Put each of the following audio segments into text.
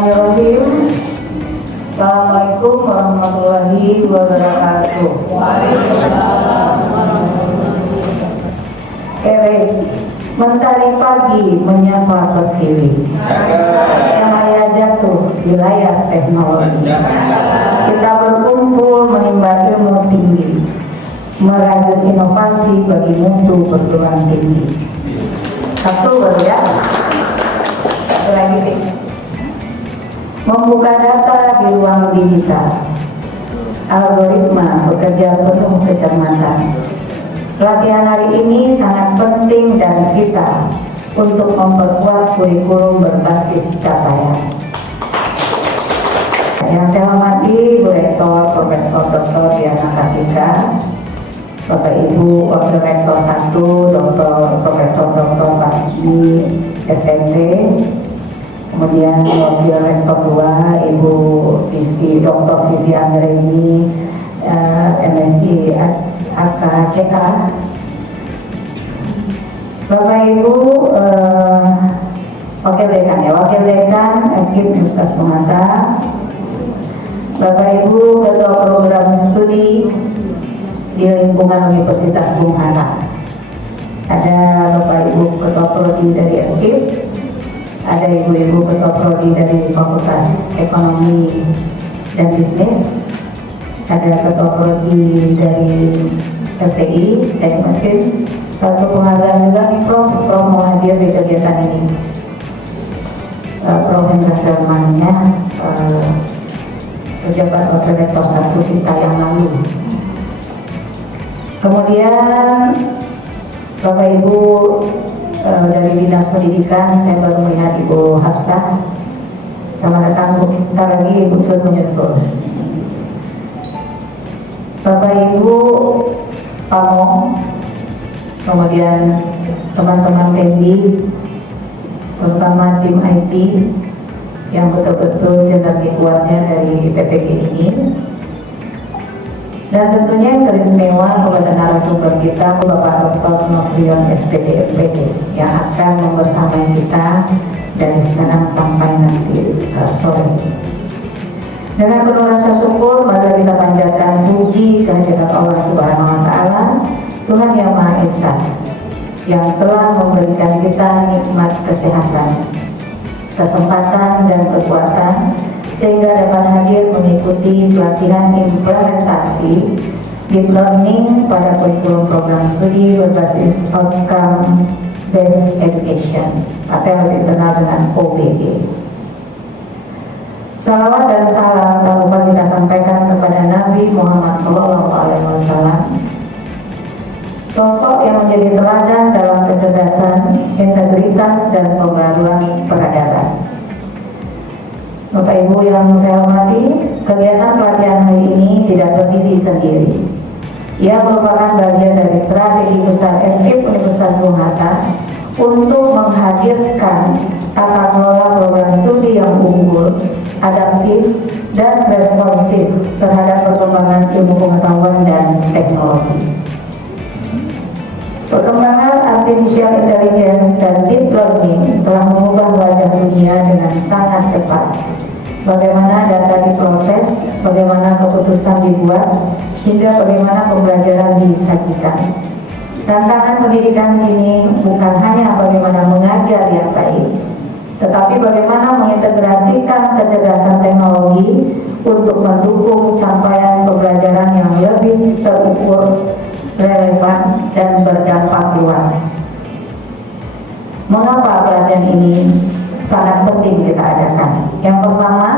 Bismillahirrahmanirrahim. Assalamualaikum warahmatullahi wabarakatuh. Mentari pagi menyapa pertiwi, cahaya jatuh di layar teknologi. Kita berkumpul menimba ilmu tinggi, merajut inovasi bagi mutu perguruan tinggi. Satu baru ya. Satu lagi. Membuka data di ruang digital. Algoritma bekerja penuh kecermatan. Pelatihan hari ini sangat penting dan vital untuk memperkuat kurikulum berbasis capaian. Yang saya hormati Bu Rektor Profesor Dr. Diana Kartika, Bapak Ibu Wakil Rektor 1 Dr. Profesor Dr. Pasdi SMT, kemudian Wakil Rektor 2 Ibu Vivi Dr. Vivi Anggreni MSI AKCK, Bapak Ibu Wakil Dekan ekip Universitas Permata, Bapak Ibu Ketua Program Studi di lingkungan Universitas Bung Hatta, ada Bapak Ibu Ketua Prodi dari ekip, ada Ibu-Ibu Ketua Prodi dari Fakultas Ekonomi dan Bisnis, ada Ketua Prodi dari FTI Teknik Mesin. Satu penghargaan juga nih Prof mau hadir di kegiatan ini. Prof Hendra Selman ya, pejabat Wakil Rektor 1 kita yang lalu. Kemudian Bapak Ibu dari Dinas Pendidikan, saya baru melihat Ibu Hafsah. Selamat datang Bu, kita lagi Ibu Sun menyusul. Bapak Ibu Pamo, kemudian teman-teman TNI, terutama tim IT yang betul-betul sinergi kuatnya dari PPG ini, dan tentunya yang teristimewa kepada narasumber kita Bapak Dr. Novrion SPD MPD yang akan membersamai kita dari sekarang sampai nanti sore. Dengan penuh rasa syukur, mari kita panjatkan puji kehadirat Allah Subhanahu wa Ta'ala, Tuhan yang Maha Esa, yang telah memberikan kita nikmat kesehatan, kesempatan dan kekuatan sehingga dapat hadir mengikuti pelatihan implementasi deep learning pada kurikulum program studi berbasis outcome based education atau lebih dikenal dengan OBE. Salawat dan salam tak lupa kita sampaikan kepada Nabi Muhammad SAW, sosok yang menjadi teladan dalam kecerdasan, integritas, dan pembaruan peradaban. Bapak Ibu yang saya hormati, kegiatan pelatihan hari ini tidak berdiri sendiri. Ia merupakan bagian dari strategi besar ekip Universitas Bung Hatta untuk menghadirkan tata kelola program studi yang unggul, adaptif, dan responsif terhadap perkembangan ilmu pengetahuan dan teknologi. Perkembangan artificial intelligence dan deep learning telah mengubah wajah dunia dengan sangat cepat. Bagaimana data diproses, bagaimana keputusan dibuat, hingga bagaimana pembelajaran disajikan. Tantangan pendidikan ini bukan hanya bagaimana mengajar yang baik, tetapi bagaimana mengintegrasikan kecerdasan teknologi untuk mendukung capaian pembelajaran yang lebih terukur, relevan, dan berdampak luas. Mengapa pelatihan ini sangat penting kita adakan? Yang pertama,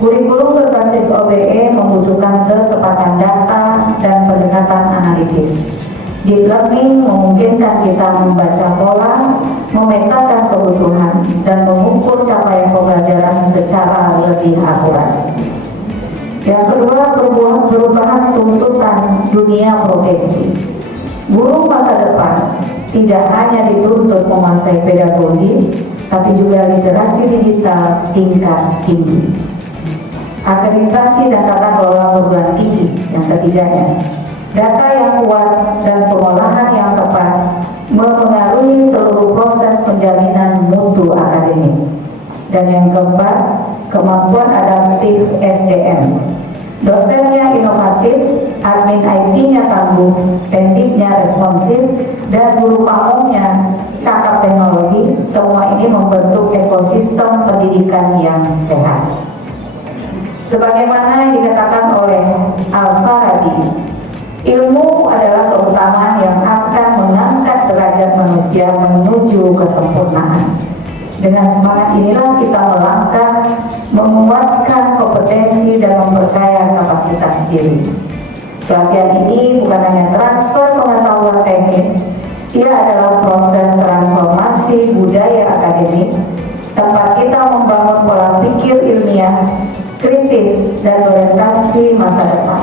kurikulum berbasis OBE membutuhkan ketepatan data dan pendekatan analitis. Deep learning memungkinkan kita membaca pola, memetakan kebutuhan, dan mengukur capaian pembelajaran secara lebih akurat. Yang kedua, perubahan tuntutan dunia profesi. Guru masa depan tidak hanya dituntut menguasai pedagogi, tapi juga literasi digital tingkat tinggi, akreditasi dan tata kelola perguruan tinggi. Yang ketiganya, data yang kuat dan pengolahan yang tepat mempengaruhi seluruh proses penjaminan mutu akademik. Dan yang keempat, kemampuan adaptif SDM. Dosennya inovatif, admin IT-nya tangguh, pendiknya responsif, dan guru pamongnya cakap teknologi. Semua ini membentuk ekosistem pendidikan yang sehat. Sebagaimana yang dikatakan oleh Al-Farabi, ilmu adalah keutamaan yang akan mengangkat derajat manusia menuju kesempurnaan. Dengan semangat inilah kita melangkah, menguatkan kompetensi dan memperkaya kapasitas diri. Pelatihan ini bukan hanya transfer pengetahuan teknis, ia adalah proses transformasi budaya akademik, tempat kita membangun pola pikir ilmiah, kritis, dan orientasi masa depan.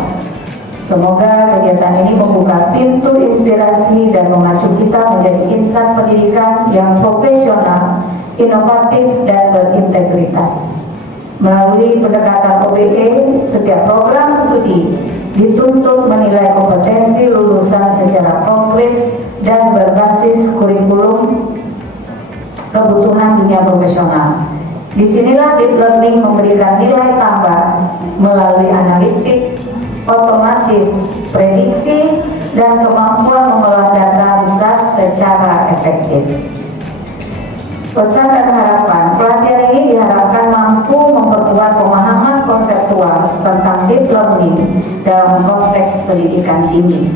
Semoga kegiatan ini membuka pintu inspirasi dan memacu kita menjadi insan pendidikan yang profesional, inovatif, dan berintegritas. Melalui pendekatan OBE, setiap program studi dituntut menilai kompetensi lulusan secara konkret dan berbasis kurikulum kebutuhan dunia profesional. Disinilah deep learning memberikan nilai tambah melalui analitik, otomatis, prediksi, dan kemampuan mengolah data besar secara efektif. Pesan dan harapan, pelatihan ini diharapkan mampu memperkuat pemahaman konseptual tentang deep learning dalam konteks pendidikan tinggi.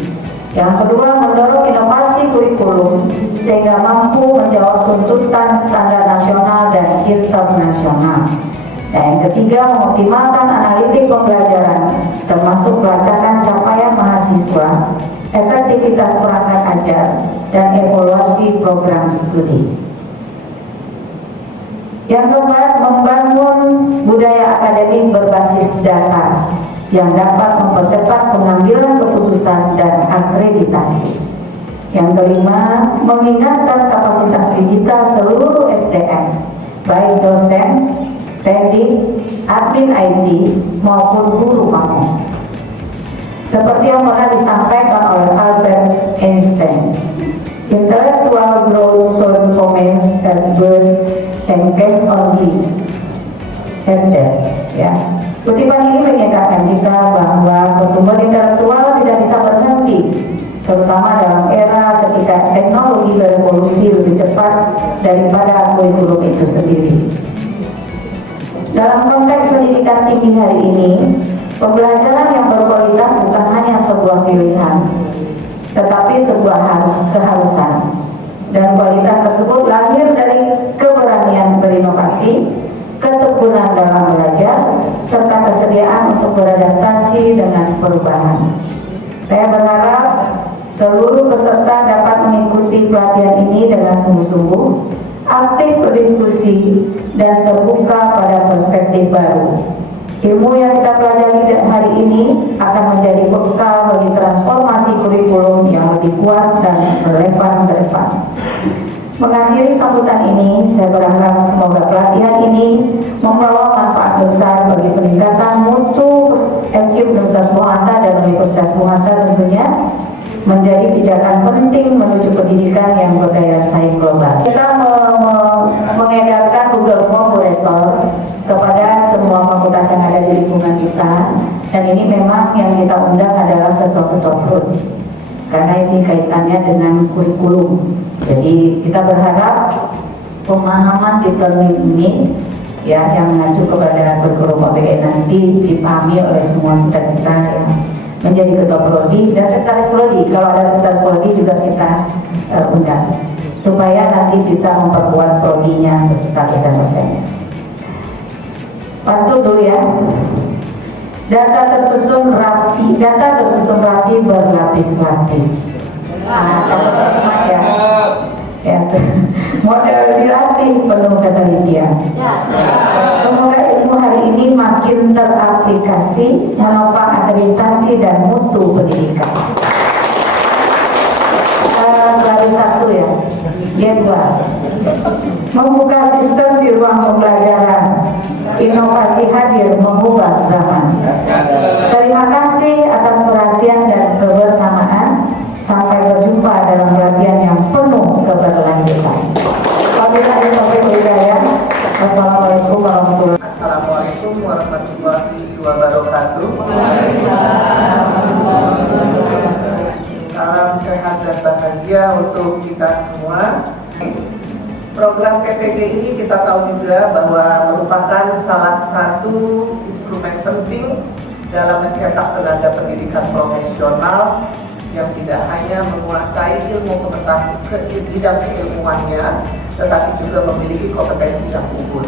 Yang kedua, mendorong inovasi kurikulum sehingga mampu menjawab tuntutan standar nasional dan internasional. Dan yang ketiga, mengoptimalkan analitik pembelajaran, termasuk pelacakan capaian mahasiswa, efektivitas perangkat ajar, dan evaluasi program studi. Yang keempat, membangun budaya akademik berbasis data yang dapat mempercepat pengambilan keputusan dan akreditasi. Yang kelima, meningkatkan kapasitas digital seluruh SDM, baik dosen, teknik, admin IT, maupun guru pamong. Seperti yang pernah disampaikan oleh Albert Einstein, intellectual growth should commence at birth and case only at death. Ya. Kutipan ini menyatakan kita bahwa pertumbuhan intelektual tidak bisa berhenti, terutama dalam era ketika teknologi berevolusi lebih cepat daripada kurikulum itu sendiri. Dalam konteks pendidikan tinggi hari ini, pembelajaran yang berkualitas bukan hanya sebuah pilihan, tetapi sebuah keharusan. Dan kualitas tersebut lahir dari keberanian berinovasi, ketekunan dalam belajar, serta kesediaan untuk beradaptasi dengan perubahan. Saya berharap seluruh peserta dapat mengikuti pelatihan ini dengan sungguh-sungguh, aktif berdiskusi, dan terbuka pada perspektif baru. Ilmu yang kita pelajari hari ini akan menjadi bekal bagi transformasi kurikulum yang lebih kuat dan relevan ke depan. Mengakhiri sambutan ini, saya berharap semoga pelatihan ini membawa manfaat besar bagi peningkatan mutu MQ Universitas Muhammad dan Universitas Muhammad tentunya menjadi pijakan penting menuju pendidikan yang berdaya saing global. Kita mengedarkan Google Form kepada semua fakultas yang ada di lingkungan kita, dan ini memang yang kita undang adalah ketua-ketua prodi karena ini kaitannya dengan kurikulum. Jadi kita berharap pemahaman deep learning ini ya yang mengacu kepada kurikulum OBE nanti dipahami oleh semua kita yang menjadi ketua prodi dan sekretaris prodi. Kalau ada sekretaris prodi juga kita undang supaya nanti bisa memperkuat prodinya beserta dosen-dosennya. Pantun dulu ya. Data tersusun rapi berlapis-lapis. Nah, catat semua ya. Ya. Model dilatih penuh ketelitian. Semoga ilmu hari ini makin teraplikasi, menopang akreditasi dan mutu pendidikan. Baru satu ya. Yang dua, membuka sistem di ruang pembelajaran. Inovasi hadir mengubah zaman. Terima kasih atas perhatian dan kebersamaan. Sampai berjumpa dalam pelatihan yang penuh keberlanjutan. Wabillahi taufiq wal hidayah. Wassalamualaikum warahmatullahi wabarakatuh. Assalamualaikum warahmatullahi wabarakatuh. Salam sehat dan bahagia untuk kita semua. Program PPG ini kita tahu juga bahwa merupakan salah satu instrumen penting dalam mencetak tenaga pendidikan profesional yang tidak hanya menguasai ilmu pengetahuan bidang keilmuannya, tetapi juga memiliki kompetensi yang unggul.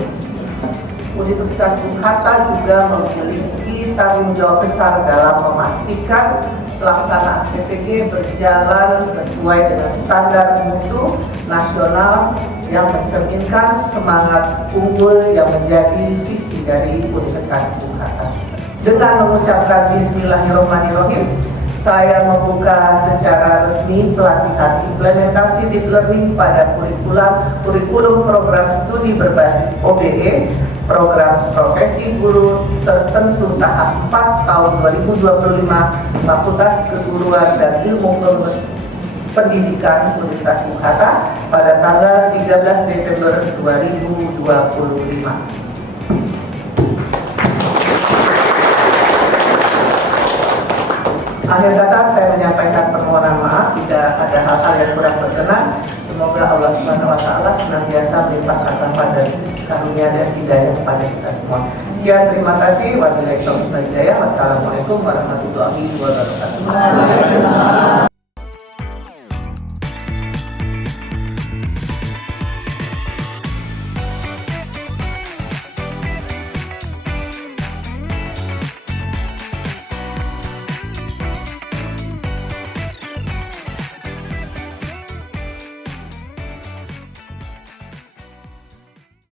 Universitas Bung Hatta juga memiliki tanggung jawab besar dalam memastikan pelaksanaan PPG berjalan sesuai dengan standar mutu nasional yang mencerminkan semangat unggul yang menjadi visi dari Universitas Bung Hatta. Dengan mengucapkan Bismillahirrahmanirrahim, saya membuka secara resmi pelatihan implementasi deep learning pada kurikulum program studi berbasis OBE, program profesi guru tertentu tahap 4 tahun 2025, Fakultas Keguruan dan Ilmu Pendidikan Universitas Bung Hatta pada tanggal 13 Desember 2025. Akhir kata saya menyampaikan permohonan maaf jika ada hal-hal yang kurang berkenan. Semoga Allah Subhanahu wa taala senantiasa melimpahkan rahmat dan karunia dan hidayah kepada kita semua. Sekian, terima kasih. Wabillahi taufiq wal hidayah. Wassalamualaikum warahmatullahi wabarakatuh.